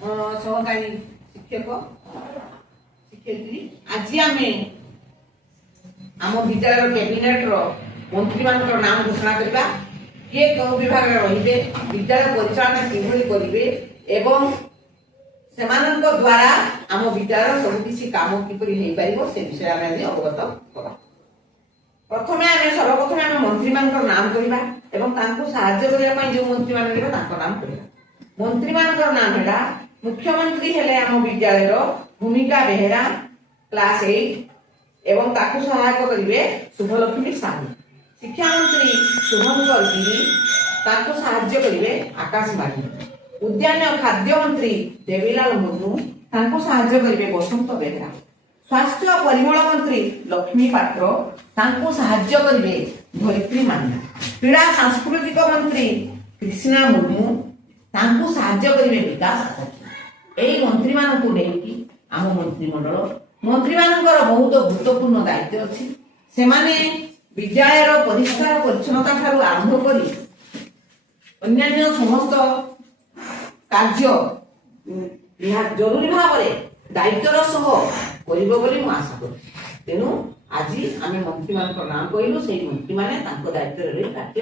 सहकारी शिक्षक शिक्षयित्री आज आम आम विद्यालय कैबिनेट मंत्री मान नाम घोषणा करवा किए कौ विभाग रे विद्यालय परिचालना किभଳି करिवे एवं सेमानन द्वारा आम विद्यालय सब किसी काम किपरि हेई परिबो से विषय आमे अवगत करा। प्रथमे आमे सर्वप्रथमे आमे मंत्री मान नाम करिबा एवं तांको सहाय्य करिया पई जो मंत्री मान रे तांको नाम करिबा। मंत्री मान नाम हेला मुख्यमंत्री हेले आम विद्यालय रो भूमिका बेहेरा क्लास 8 एवं ताकु सहायक करिवे शुभलक्ष्मी साहू। शिक्षा मंत्री शुभंकर गिरी ताकु सहाय्य करिवे आकाश माली। उद्यान खाद्य मंत्री देवीलाल मुर्मू ताकु सहाय्य करिवे बसंत बेहेरा। स्वास्थ्य और परिमल मंत्री लक्ष्मी पात्र ताकु सहाय्य करिवे धरित्री मान्ना। क्रीड़ा सांस्कृतिक मंत्री कृष्णा मुर्मू ताकु सहाय्य करिवे विकास आचार्य। एई मंत्री मानकु नेकी आम मंत्रिमंडल मंत्री मानकर बहुत गुरुत्वपूर्ण दायित्व अछि। सेमाने विद्यालय परिष्कार परिच्छन्नता ठारू आरंभ करी अन्यान्य समस्त कार्य जरूरी भाव दायित्वर सह करिबो बोली मु आशा करू। तेणु आज आम मंत्री मान नाम कहलु से मंत्री माने दायित्व कार्य